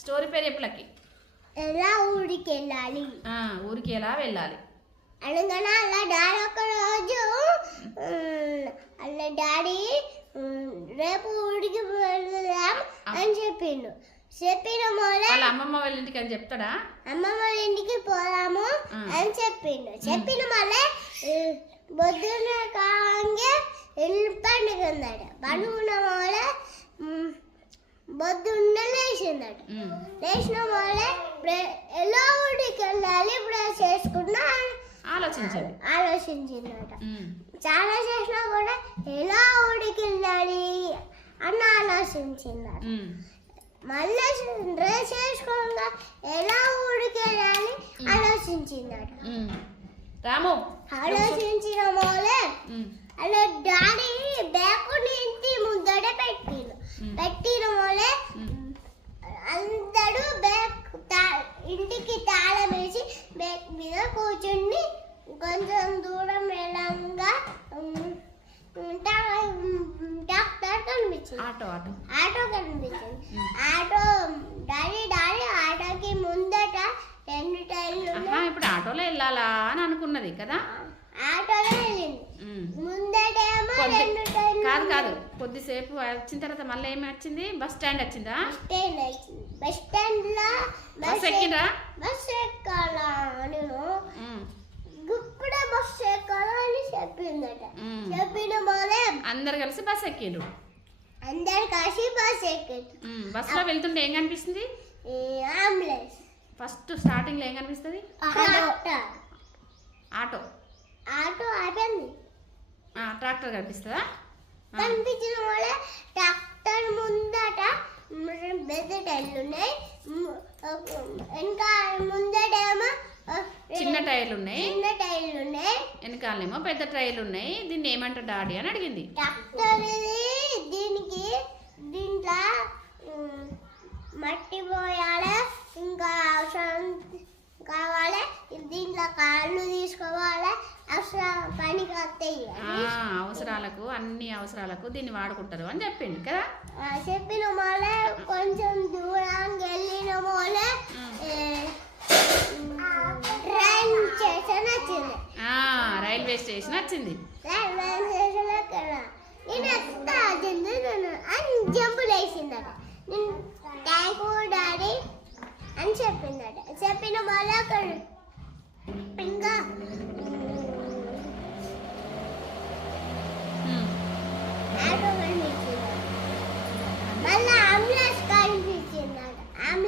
Story పేరు చెప్పలకి ఎలా ఊరికి వెళ్ళాలి ఊరికి ఎలా వెళ్ళాలి అనగానే అలా డాడీ ఒక రోజు అలా డాడీ రేపు ఊరికి వెళ్దాం అని చెప్పిండు. చెప్పిన వాళ్ళ అమ్మమ్మ వాళ్ళ ఇంటికి అని చెప్తాడా? అమ్మమ్మ వాళ్ళ ఇంటికి పోదాము అని చెప్పిండు. చెప్పిన మళ్ళీ పొద్దున్న కావంగా పండుగ ఉందట. పండుగ వల్ల పొద్దున్న లేచిందట. లేచిన వల్ల ఎలా ఊరికి వెళ్ళాలి ఇప్పుడు చేసుకున్నా ఆలోచించిందట. చాలా చేసినా కూడా ఎలా ఊరికి వెళ్ళాలి అని ఆలోచించిందట. మళ్ళీ డ్రెస్ చేసుకోగా ఎలా ఊరికి వెళ్ళాలి ఆలోచించిందట. రాము ఆలోచించిన మోలే అలా డాడీ బ్యాగ్ ఇంటి ముందట పెట్టిన మోలే అందరూ బ్యాగ్ ఇంటికి తాళం వేసి బ్యాగ్ మీద కూర్చుని కొంచెం దూరం వెళ్ళంగా డాక్టర్ కనిపించింది. ఆటో కనిపించింది. ఆటో డాడీ ఆటోకి ముందట 2 టైర్లు. ఇప్పుడు ఆటోలో వెళ్ళాలా అని అనుకున్నది కదా. ఆటోలో వెళ్ళింది. ముందటేమో 2 టైర్లు. కాదు కొద్దిసేపు వచ్చిన తర్వాత మళ్ళీ ఏమి వచ్చింది? బస్ స్టాండ్ వచ్చిందా? బస్ స్టాండ్ లో బస్ ఎక్కిండ్రా? బస్ ఎక్కాలా నేను ఇప్పుడే బస్ ఎక్కాలా అని చెప్పిందట. చెప్పిన మోలే అందరు కలిసి బస్ ఎక్కిండ్రు. అందరు కలిసి బస్ ఎక్కిండ్రు. బస్సులో వెళ్తుంటే ఏం కనిపిస్తుంది? అంబులెన్స్. ఫస్ట్ స్టార్టింగ్ లో ఏం కనిపిస్తుంది? ఆటో అయిపోయింది. ట్రాక్టర్ కనిపిస్తుందా? కనిపించిన వల్ల ట్రాక్టర్ ముందట పెద్ద టైర్లు ఉన్నాయి. ఇంకా ముందటేమో చిన్న టైర్లు ఉన్నాయి. వెనకాలేమో పెద్ద టైర్లు ఉన్నాయి. దీన్ని ఏమంటారు డాడీ అని అడిగింది. ట్రాక్టర్ దీంట్లో మట్టి పోయాలి, ఇంకా కావాలి, దీంట్లో కాళ్ళు తీసుకోవాలి, పనికి వస్తాయి. అవసరాలకు అన్ని అవసరాలకు దీన్ని వాడుకుంటారు అని చెప్పిండు కదా. చెప్పిన మోలే కొంచెం దూరానికి వెళ్ళిన మోలే రైల్వే స్టేషన్ వచ్చింది. జంపులు వేసిందట. థ్యాంక్ యూ డాడీ అని చెప్పిందట. చెప్పిన మళ్ళీ అక్కడ